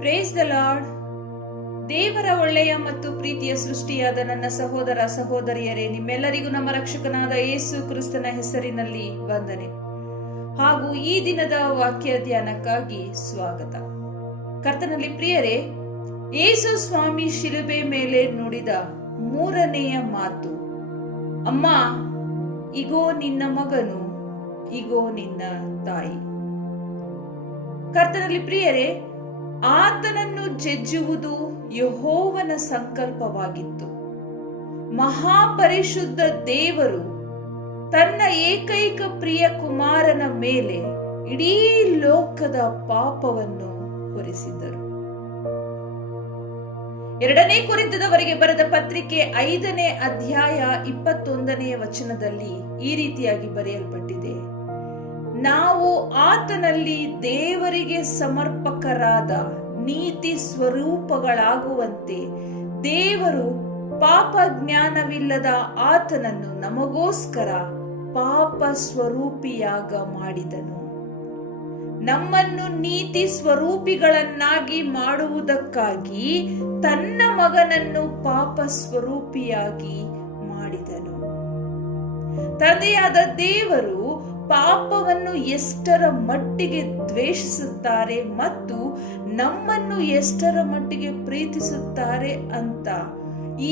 Praise the lord. ದೇವರ ಒಳ್ಳೆಯ ಮತ್ತು ಪ್ರೀತಿಯ ಸೃಷ್ಟಿಯಾದ ನನ್ನ ಸಹೋದರ ಸಹೋದರಿಯರೇ, ನಿಮ್ಮೆಲ್ಲರಿಗೂ ನಮ್ಮ ರಕ್ಷಕನಾದ ಯೇಸು ಕ್ರಿಸ್ತನ ಹೆಸರಿನಲ್ಲಿ ವಂದನೆ ಹಾಗೂ ಈ ದಿನದ ವಾಕ್ಯ ಧ್ಯಾನಕ್ಕಾಗಿ ಸ್ವಾಗತ. ಕರ್ತನಲ್ಲಿ ಪ್ರಿಯರೇ, ಯೇಸು ಸ್ವಾಮಿ ಶಿಲುಬೆ ಮೇಲೆ ನುಡಿದ ಮೂರನೆಯ ಮಾತು, ಅಮ್ಮ ಇಗೋ ನಿನ್ನ ಮಗನು, ಇಗೋ ನಿನ್ನ ತಾಯಿ. ಕರ್ತನಲ್ಲಿ ಪ್ರಿಯರೇ, ಆತನನ್ನು ಜಜ್ಜುವುದು ಯೆಹೋವನ ಸಂಕಲ್ಪವಾಗಿತ್ತು. ಮಹಾಪರಿಶುದ್ಧ ದೇವರು ತನ್ನ ಏಕೈಕ ಪ್ರಿಯ ಕುಮಾರನ ಮೇಲೆ ಇಡೀ ಲೋಕದ ಪಾಪವನ್ನು ಹೊರಿಸಿದರು. 2 ಕೊರಿಂಥದವರಿಗೆ ಬರೆದ ಪತ್ರಿಕೆ 5ನೇ ಅಧ್ಯಾಯ 21ನೇ ವಚನದಲ್ಲಿ ಈ ರೀತಿಯಾಗಿ ಬರೆಯಲ್ಪಟ್ಟಿದೆ, ನಾವು ಆತನಲ್ಲಿ ದೇವರಿಗೆ ಸಮರ್ಪಕರಾದ ನೀತಿ ಸ್ವರೂಪಗಳಾಗುವಂತೆ ದೇವರು ಪಾಪ ಜ್ಞಾನವಿಲ್ಲದ ಆತನನ್ನು ನಮಗೋಸ್ಕರ ಪಾಪ ಸ್ವರೂಪಿಯಾಗ ಮಾಡಿದನು. ನಮ್ಮನ್ನು ನೀತಿ ಸ್ವರೂಪಿಗಳನ್ನಾಗಿ ಮಾಡುವುದಕ್ಕಾಗಿ ತನ್ನ ಮಗನನ್ನು ಪಾಪ ಸ್ವರೂಪಿಯಾಗಿ ಮಾಡಿದನು. ತಂದೆಯಾದ ದೇವರು ಪಾಪವನ್ನು ಎಷ್ಟರ ಮಟ್ಟಿಗೆ ದ್ವೇಷಿಸುತ್ತಾರೆ ಮತ್ತು ನಮ್ಮನ್ನು ಎಷ್ಟರ ಮಟ್ಟಿಗೆ ಪ್ರೀತಿಸುತ್ತಾರೆ ಅಂತ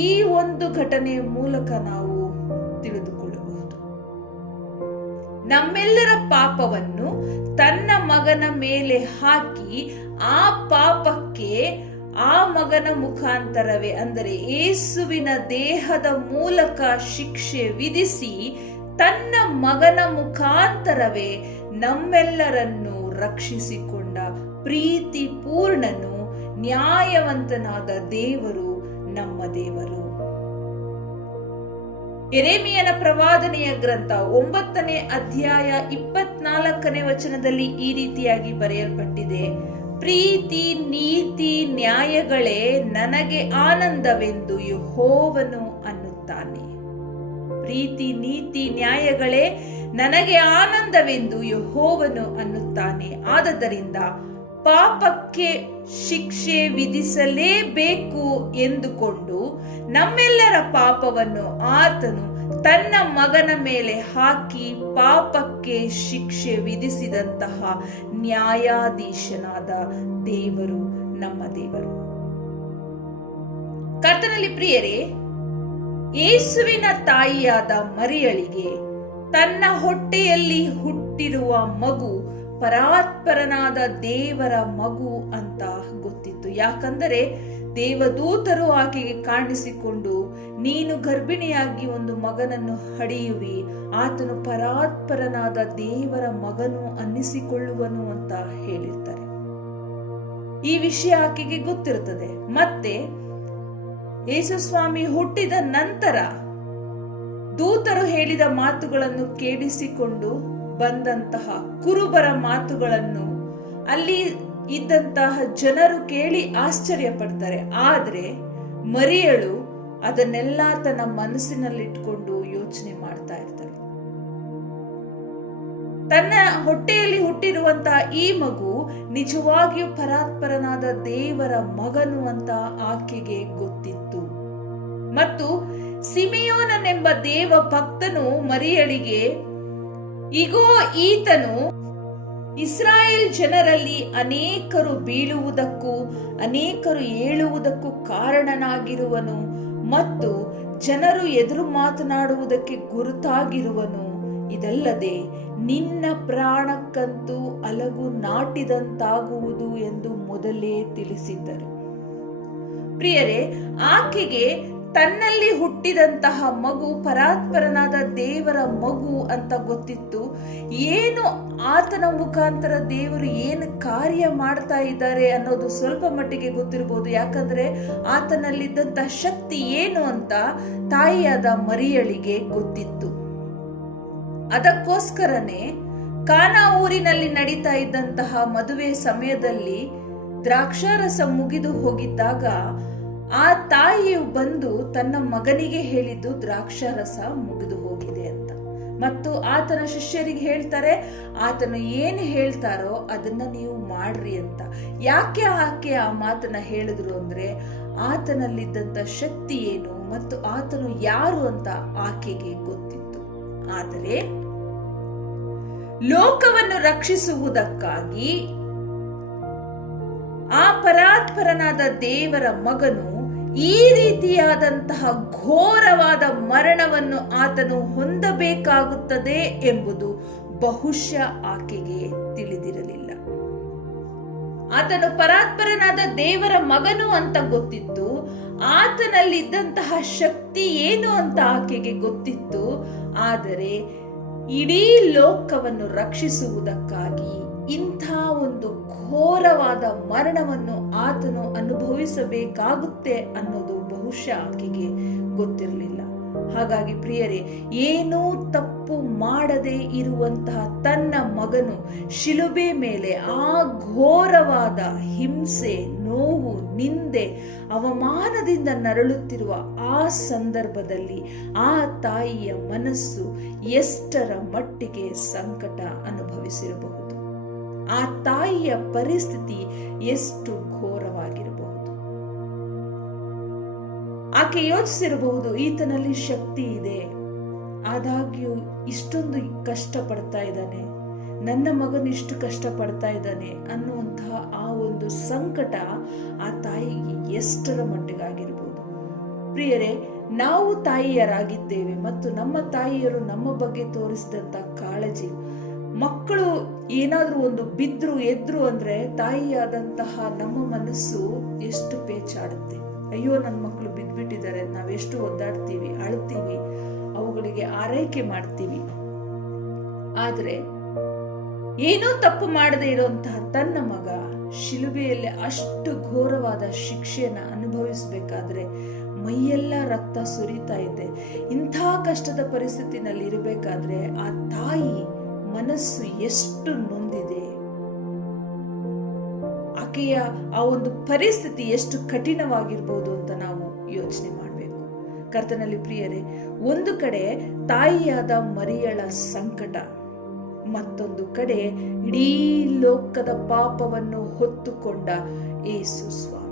ಈ ಒಂದು ಘಟನೆಯ ಮೂಲಕ ನಾವು ತಿಳಿದುಕೊಳ್ಳಬಹುದು. ನಮ್ಮೆಲ್ಲರ ಪಾಪವನ್ನು ತನ್ನ ಮಗನ ಮೇಲೆ ಹಾಕಿ ಆ ಪಾಪಕ್ಕೆ ಆ ಮಗನ ಮುಖಾಂತರವೇ, ಅಂದರೆ ಯೇಸುವಿನ ದೇಹದ ಮೂಲಕ ಶಿಕ್ಷೆ ವಿಧಿಸಿ ತನ್ನ ಮಗನ ಮುಖಾಂತರವೇ ನಮ್ಮೆಲ್ಲರನ್ನು ರಕ್ಷಿಸಿಕೊಂಡ ಪ್ರೀತಿ ಪೂರ್ಣನು ನ್ಯಾಯವಂತನಾದ ದೇವರು ನಮ್ಮ ದೇವರು. ಯೆರೆಮೀಯನ ಪ್ರವಾದನೆಯ ಗ್ರಂಥ 9ನೇ ಅಧ್ಯಾಯ 24ನೇ ವಚನದಲ್ಲಿ ಈ ರೀತಿಯಾಗಿ ಬರೆಯಲ್ಪಟ್ಟಿದೆ, ಪ್ರೀತಿ ನೀತಿ ನ್ಯಾಯಗಳೇ ನನಗೆ ಆನಂದವೆಂದು ಯೆಹೋವನು ಅನ್ನುತ್ತಾನೆ. ಪ್ರೀತಿ ನೀತಿ ನ್ಯಾಯಗಳೇ ನನಗೆ ಆನಂದವೆಂದು ಯೆಹೋವನು ಅನ್ನುತ್ತಾನೆ. ಆದದರಿಂದ ಪಾಪಕ್ಕೆ ಶಿಕ್ಷೆ ವಿಧಿಸಲೇಬೇಕು ಎಂದುಕೊಂಡು ನಮ್ಮೆಲ್ಲರ ಪಾಪವನ್ನು ಆತನು ತನ್ನ ಮಗನ ಮೇಲೆ ಹಾಕಿ ಪಾಪಕ್ಕೆ ಶಿಕ್ಷೆ ವಿಧಿಸಿದಂತಹ ನ್ಯಾಯಾಧೀಶನಾದ ದೇವರು ನಮ್ಮ ದೇವರು. ಕರ್ತನಲ್ಲಿ ಪ್ರಿಯರೇ, ಯೇಸುವಿನ ತಾಯಿಯಾದ ಮರಿಯಳಿಗೆ ತನ್ನ ಹೊಟ್ಟೆಯಲ್ಲಿ ಹುಟ್ಟಿರುವ ಮಗು ಪರಾತ್ಪರನಾದ ದೇವರ ಮಗು ಅಂತ ಗೊತ್ತಿತ್ತು. ಯಾಕಂದರೆ ದೇವದೂತರು ಆಕೆಗೆ ಕಾಣಿಸಿಕೊಂಡು, ನೀನು ಗರ್ಭಿಣಿಯಾಗಿ ಒಂದು ಮಗನನ್ನು ಹಡೆಯುವಿ, ಆತನು ಪರಾತ್ಪರನಾದ ದೇವರ ಮಗನು ಅನ್ನಿಸಿಕೊಳ್ಳುವನು ಅಂತ ಹೇಳಿರ್ತಾರೆ. ಈ ವಿಷಯ ಆಕೆಗೆ ಗೊತ್ತಿರುತ್ತದೆ. ಮತ್ತೆ ಯೇಸು ಸ್ವಾಮಿ ಹುಟ್ಟಿದ ನಂತರ ದೂತರು ಹೇಳಿದ ಮಾತುಗಳನ್ನು ಕೇಳಿಸಿಕೊಂಡು ಬಂದಂತಹ ಕುರುಬರ ಮಾತುಗಳನ್ನು ಅಲ್ಲಿ ಇದ್ದಂತಹ ಜನರು ಕೇಳಿ ಆಶ್ಚರ್ಯ ಪಡ್ತಾರೆ. ಆದ್ರೆ ಮರಿಯಳು ಅದನ್ನೆಲ್ಲ ತನ್ನ ಮನಸ್ಸಿನಲ್ಲಿಟ್ಕೊಂಡು ಯೋಚನೆ ಮಾಡ್ತಾ ಇರ್ತಾಳೆ. ತನ್ನ ಹೊಟ್ಟೆಯಲ್ಲಿ ಹುಟ್ಟಿರುವಂತಹ ಈ ಮಗು ನಿಜವಾಗಿಯೂ ಪರಾತ್ಪರನಾದ ದೇವರ ಮಗನು ಅಂತ ಆಕೆಗೆ ಗೊತ್ತಿತ್ತು. ಮತ್ತು ಸಿಮಿಯೋನನೆಂಬ ದೇವ ಭಕ್ತನು ಮರಿಯಳಿಗೆ, ಇಗೋ ಈತನು ಇಸ್ರಾಯೇಲ್ ಜನರಲ್ಲಿ ಅನೇಕರು ಬೀಳುವುದಕ್ಕೂ ಅನೇಕರು ಏಳುವುದಕ್ಕೂ ಕಾರಣನಾಗಿರುವನು ಮತ್ತು ಜನರು ಎದುರು ಮಾತನಾಡುವುದಕ್ಕೆ ಗುರುತಾಗಿರುವನು. ಇದಲ್ಲದೆ ನಿನ್ನ ಪ್ರಾಣಕ್ಕಂತೂ ಅಲಗು ನಾಟಿದಂತಾಗುವುದು ಎಂದು ಮೊದಲೇ ತಿಳಿಸಿದ್ದರು. ಪ್ರಿಯರೇ, ಆಕೆಗೆ ತನ್ನಲ್ಲಿ ಹುಟ್ಟಿದಂತಹ ಮಗು ಪರಾತ್ಪರನಾದ ದೇವರ ಮಗು ಅಂತ ಗೊತ್ತಿತ್ತು. ಏನು ಆತನ ಮುಖಾಂತರ ದೇವರು ಏನು ಕಾರ್ಯ ಮಾಡ್ತಾ ಇದ್ದಾರೆ ಅನ್ನೋದು ಸ್ವಲ್ಪ ಮಟ್ಟಿಗೆ ಗೊತ್ತಿರಬಹುದು. ಯಾಕಂದ್ರೆ ಆತನಲ್ಲಿದ್ದಂತಹ ಶಕ್ತಿ ಏನು ಅಂತ ತಾಯಿಯಾದ ಮರಿಯಳಿಗೆ ಗೊತ್ತಿತ್ತು. ಅದಕ್ಕೋಸ್ಕರನೇ ಕಾನಾ ಊರಿನಲ್ಲಿ ನಡೀತಾ ಇದ್ದಂತಹ ಮದುವೆ ಸಮಯದಲ್ಲಿ ದ್ರಾಕ್ಷಾರಸ ಮುಗಿದು ಹೋಗಿದ್ದಾಗ ಆ ತಾಯಿಯು ಬಂದು ತನ್ನ ಮಗನಿಗೆ ಹೇಳಿದ್ದು ದ್ರಾಕ್ಷಾರಸ ಮುಗಿದು ಹೋಗಿದೆ ಅಂತ. ಮತ್ತು ಆತನ ಶಿಷ್ಯರಿಗೆ ಹೇಳ್ತಾರೆ, ಆತನು ಏನು ಹೇಳ್ತಾರೋ ಅದನ್ನ ನೀವು ಮಾಡ್ರಿ ಅಂತ. ಯಾಕೆ ಆಕೆ ಆ ಮಾತನ್ನ ಹೇಳಿದ್ರು ಅಂದ್ರೆ, ಆತನಲ್ಲಿದ್ದಂತ ಶಕ್ತಿ ಏನು ಮತ್ತು ಆತನು ಯಾರು ಅಂತ ಆಕೆಗೆ ಗೊತ್ತಿತ್ತು. ಆದರೆ ಲೋಕವನ್ನು ರಕ್ಷಿಸುವುದಕ್ಕಾಗಿ ಆ ಪರಾತ್ಪರನಾದ ದೇವರ ಮಗನು ಈ ರೀತಿಯಾದಂತಹ ಘೋರವಾದ ಮರಣವನ್ನು ಆತನು ಹೊಂದಬೇಕಾಗುತ್ತದೆ ಎಂಬುದು ಬಹುಶಃ ಆಕೆಗೆ ತಿಳಿದಿರಲಿಲ್ಲ. ಆತನು ಪರಾತ್ಪರನಾದ ದೇವರ ಮಗನು ಅಂತ ಗೊತ್ತಿತ್ತು, ಆತನಲ್ಲಿದ್ದಂತಹ ಶಕ್ತಿ ಏನು ಅಂತ ಆಕೆಗೆ ಗೊತ್ತಿತ್ತು. ಆದರೆ ಇಡೀ ಲೋಕವನ್ನು ರಕ್ಷಿಸುವುದಕ್ಕಾಗಿ ಇಂಥ ಒಂದು ಘೋರವಾದ ಮರಣವನ್ನು ಆತನು ಅನುಭವಿಸಬೇಕಾಗುತ್ತೆ ಅನ್ನೋದು ಬಹುಶಃ ಆಕೆಗೆ ಗೊತ್ತಿರಲಿಲ್ಲ. ಹಾಗಾಗಿ ಪ್ರಿಯರೇ, ಏನೂ ತಪ್ಪು ಮಾಡದೆ ಇರುವಂತಹ ತನ್ನ ಮಗನು ಶಿಲುಬೆ ಮೇಲೆ ಆ ಘೋರವಾದ ಹಿಂಸೆ, ನೋವು, ನಿಂದೆ, ಅವಮಾನದಿಂದ ನರಳುತ್ತಿರುವ ಆ ಸಂದರ್ಭದಲ್ಲಿ ಆ ತಾಯಿಯ ಮನಸ್ಸು ಎಷ್ಟರ ಮಟ್ಟಿಗೆ ಸಂಕಟ ಅನುಭವಿಸಿರಬಹುದು, ಆ ತಾಯಿಯ ಪರಿಸ್ಥಿತಿ ಎಷ್ಟು ಘೋರವಾಗಿರಬಹುದು. ಆಕೆ ಯೋಚಿಸಿರಬಹುದು, ಈತನಲ್ಲಿ ಶಕ್ತಿ ಇದೆ, ಆದಾಗ್ಯೂ ಇಷ್ಟೊಂದು ಕಷ್ಟ ಪಡ್ತಾ ಇದ್ದಾನೆ, ನನ್ನ ಮಗನು ಇಷ್ಟು ಕಷ್ಟ ಪಡ್ತಾ ಇದ್ದಾನೆ ಅನ್ನುವಂತಹ ಆ ಒಂದು ಸಂಕಟ ಆ ತಾಯಿಗೆ ಎಷ್ಟರ ಮಟ್ಟಿಗಾಗಿರ್ಬೋದು. ಪ್ರಿಯರೇ, ನಾವು ತಾಯಿಯರಾಗಿದ್ದೇವೆ ಮತ್ತು ನಮ್ಮ ತಾಯಿಯರು ನಮ್ಮ ಬಗ್ಗೆ ತೋರಿಸಿದಂತ ಕಾಳಜಿ, ಮಕ್ಕಳು ಏನಾದ್ರೂ ಒಂದು ಬಿದ್ರು ಎದ್ರು ಅಂದ್ರೆ ತಾಯಿಯಾದಂತಹ ನಮ್ಮ ಮನಸ್ಸು ಎಷ್ಟು ಪೇಚಾಡುತ್ತೆ. ಅಯ್ಯೋ, ನನ್ನ ಮಕ್ಕಳು ಬಿದ್ಬಿಟ್ಟಿದ್ದಾರೆ, ನಾವೆಷ್ಟು ಒದ್ದಾಡ್ತೀವಿ, ಅಳ್ತೀವಿ, ಅವುಗಳಿಗೆ ಆರೈಕೆ ಮಾಡ್ತೀವಿ. ಆದ್ರೆ ಏನೂ ತಪ್ಪು ಮಾಡದೇ ಇರುವಂತಹ ತನ್ನ ಮಗ ಶಿಲುಬೆಯಲ್ಲಿ ಅಷ್ಟು ಘೋರವಾದ ಶಿಕ್ಷೆಯನ್ನ ಅನುಭವಿಸಬೇಕಾದ್ರೆ ಮೈಯೆಲ್ಲ ರಕ್ತ ಸುರಿತಾ ಇದೆ. ಇಂಥ ಕಷ್ಟದ ಪರಿಸ್ಥಿತಿನಲ್ಲಿ ಇರಬೇಕಾದ್ರೆ ಆ ತಾಯಿ ಮನಸ್ಸು ಎಷ್ಟು ನೊಂದಿದೆ, ಆಕೆಯ ಆ ಒಂದು ಪರಿಸ್ಥಿತಿ ಎಷ್ಟು ಕಠಿಣವಾಗಿರ್ಬೋದು ಅಂತ ನಾವು ಯೋಚನೆ ಮಾಡಬೇಕು. ಕರ್ತನಲ್ಲಿ ಪ್ರಿಯರೇ, ಒಂದು ಕಡೆ ತಾಯಿಯಾದ ಮರಿಯಳ ಸಂಕಟ, ಮತ್ತೊಂದು ಕಡೆ ಇಡೀ ಲೋಕದ ಪಾಪವನ್ನು ಹೊತ್ತುಕೊಂಡ ಯೇಸು ಸ್ವಾಮಿ.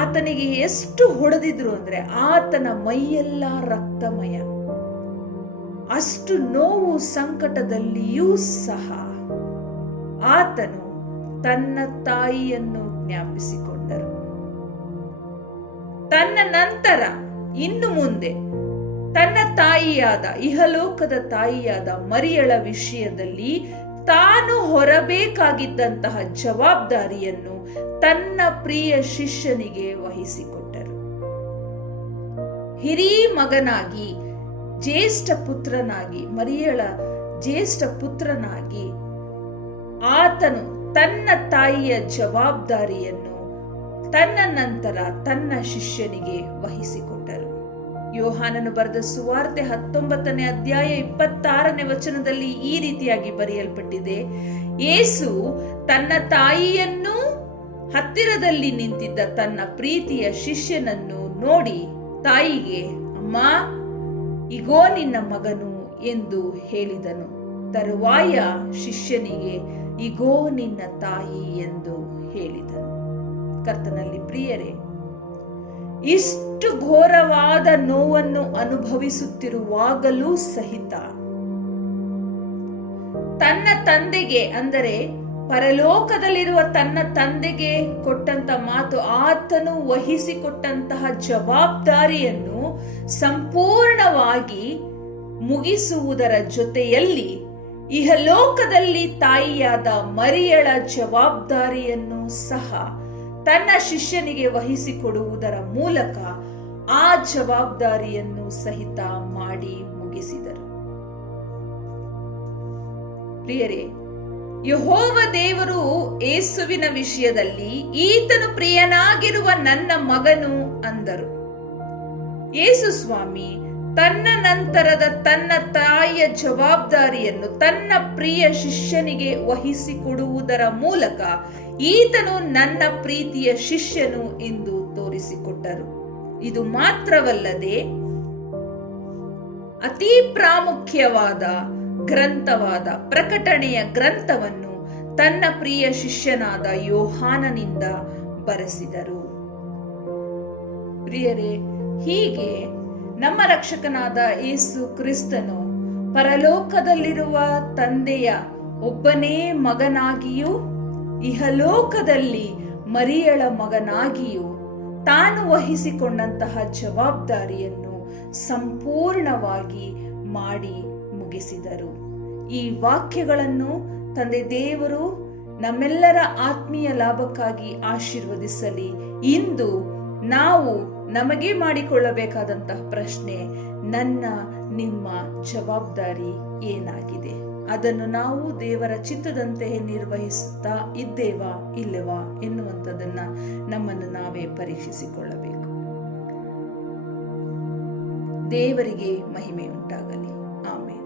ಆತನಿಗೆ ಎಷ್ಟು ಹೊಡೆದಿದ್ರು ಅಂದ್ರೆ ಆತನ ಮೈಯೆಲ್ಲ ರಕ್ತಮಯ. ಅಷ್ಟು ನೋವು ಸಂಕಟದಲ್ಲಿಯೂ ಸಹ ಆತನು ತನ್ನ ತಾಯಿಯನ್ನು ಜ್ಞಾಪಿಸಿಕೊಂಡರು. ತನ್ನ ನಂತರ ಇನ್ನು ಮುಂದೆ ತನ್ನ ತಾಯಿಯಾದ, ಇಹಲೋಕದ ತಾಯಿಯಾದ ಮರಿಯಳ ವಿಷಯದಲ್ಲಿ ತಾನು ಹೊರಬೇಕಾಗಿದ್ದಂತಹ ಜವಾಬ್ದಾರಿಯನ್ನು ತನ್ನ ಪ್ರಿಯ ಶಿಷ್ಯನಿಗೆ ವಹಿಸಿಕೊಟ್ಟರು. ಹಿರೀ ಮಗನಾಗಿ, ಜ್ಯೇಷ್ಠ ಪುತ್ರನಾಗಿ, ಮರಿಯಳ ಜ್ಯೇಷ್ಠ ಪುತ್ರನಾಗಿ ಆತನು ತನ್ನ ತಾಯಿಯ ಜವಾಬ್ದಾರಿಯನ್ನು ತನ್ನ ನಂತರ ತನ್ನ ಶಿಷ್ಯನಿಗೆ ವಹಿಸಿಕೊಟ್ಟರು. ಯೋಹಾನನು ಬರೆದ ಸುವಾರ್ತೆ 19ನೇ ಅಧ್ಯಾಯ 26ನೇ ವಚನದಲ್ಲಿ ಈ ರೀತಿಯಾಗಿ ಬರೆಯಲ್ಪಟ್ಟಿದೆ, ಯೇಸು ತನ್ನ ತಾಯಿಯನ್ನು ಹತ್ತಿರದಲ್ಲಿ ನಿಂತಿದ್ದ ತನ್ನ ಪ್ರೀತಿಯ ಶಿಷ್ಯನನ್ನು ನೋಡಿ ತಾಯಿಗೆ, ಅಮ್ಮ, ಇಗೋ ನಿನ್ನ ಮಗನು ಎಂದು ಹೇಳಿದನು. ತರುವಾಯ ಶಿಷ್ಯನಿಗೆ, ಇಗೋ ನಿನ್ನ ತಾಯಿ ಎಂದು ಹೇಳಿದನು. ಕರ್ತನಲ್ಲಿ ಪ್ರಿಯರೇ, ಇಷ್ಟು ಘೋರವಾದ ನೋವನ್ನು ಅನುಭವಿಸುತ್ತಿರುವಾಗಲೂ ಸಹಿತ ತನ್ನ ತಂದೆಗೆ, ಅಂದರೆ ಪರಲೋಕದಲ್ಲಿರುವ ತನ್ನ ತಂದೆಗೆ ಕೊಟ್ಟಂತ ಮಾತು, ಆತನು ವಹಿಸಿಕೊಟ್ಟಂತಹ ಜವಾಬ್ದಾರಿಯನ್ನು ಸಂಪೂರ್ಣವಾಗಿ ಮುಗಿಸುವುದರ ಜೊತೆಯಲ್ಲಿ ಇಹಲೋಕದಲ್ಲಿ ತಾಯಿಯಾದ ಮರಿಯಳ ಜವಾಬ್ದಾರಿಯನ್ನು ಸಹ ತನ್ನ ಶಿಷ್ಯನಿಗೆ ವಹಿಸಿಕೊಡುವುದರ ಮೂಲಕ ಆ ಜವಾಬ್ದಾರಿಯನ್ನು ಸಹಿತ ಮಾಡಿ ಮುಗಿಸಿದರು. ಪ್ರಿಯರೇ, ಯೆಹೋವ ದೇವರು ಯೇಸುವಿನ ವಿಷಯದಲ್ಲಿ ಈತನು ಪ್ರಿಯನಾಗಿರುವ ನನ್ನ ಮಗನು ಅಂದರು. ಯೇಸು ಸ್ವಾಮಿ ತನ್ನ ನಂತರದ ತನ್ನ ತಾಯಿಯ ಜವಾಬ್ದಾರಿಯನ್ನು ತನ್ನ ಪ್ರಿಯ ಶಿಷ್ಯನಿಗೆ ವಹಿಸಿಕೊಡುವುದರ ಮೂಲಕ ಈತನು ನನ್ನ ಪ್ರೀತಿಯ ಶಿಷ್ಯನು ಎಂದು ತೋರಿಸಿಕೊಟ್ಟರು. ಇದು ಮಾತ್ರವಲ್ಲದೆ ಅತಿ ಪ್ರಾಮುಖ್ಯವಾದ ಗ್ರಂಥವಾದ ಪ್ರಕಟಣೆಯ ಗ್ರಂಥವನ್ನು ತನ್ನ ಪ್ರಿಯ ಶಿಷ್ಯನಾದ ಯೋಹಾನನಿಂದ ಬರೆಸಿದರು. ಪ್ರಿಯರೇ, ಹೀಗೆ ನಮ್ಮ ರಕ್ಷಕನಾದ ಯೇಸು ಕ್ರಿಸ್ತನು ಪರಲೋಕದಲ್ಲಿರುವ ತಂದೆಯ ಒಬ್ಬನೇ ಮಗನಾಗಿಯೂ ಇಹಲೋಕದಲ್ಲಿ ಮರಿಯಳ ಮಗನಾಗಿಯೂ ತಾನು ವಹಿಸಿಕೊಂಡಂತಹ ಜವಾಬ್ದಾರಿಯನ್ನು ಸಂಪೂರ್ಣವಾಗಿ ಮಾಡಿ ಮುಗಿಸಿದರು. ಈ ವಾಕ್ಯಗಳನ್ನು ತಂದೆ ದೇವರು ನಮ್ಮೆಲ್ಲರ ಆತ್ಮೀಯ ಲಾಭಕ್ಕಾಗಿ ಆಶೀರ್ವದಿಸಲಿ. ಇಂದು ನಾವು ನಮಗೆ ಮಾಡಿಕೊಳ್ಳಬೇಕಾದಂತಹ ಪ್ರಶ್ನೆ, ನನ್ನ ನಿಮ್ಮ ಜವಾಬ್ದಾರಿ ಏನಾಗಿದೆ? ಅದನ್ನು ನಾವು ದೇವರ ಚಿತ್ತದಂತೆ ನಿರ್ವಹಿಸುತ್ತಾ ಇದ್ದೇವಾ ಇಲ್ಲವಾ ಎನ್ನುವಂಥದ್ದನ್ನ ನಮ್ಮನ್ನು ನಾವೇ ಪರೀಕ್ಷಿಸಿಕೊಳ್ಳಬೇಕು. ದೇವರಿಗೆ ಮಹಿಮೆ ಉಂಟಾಗಲಿ. ಆಮೇಲೆ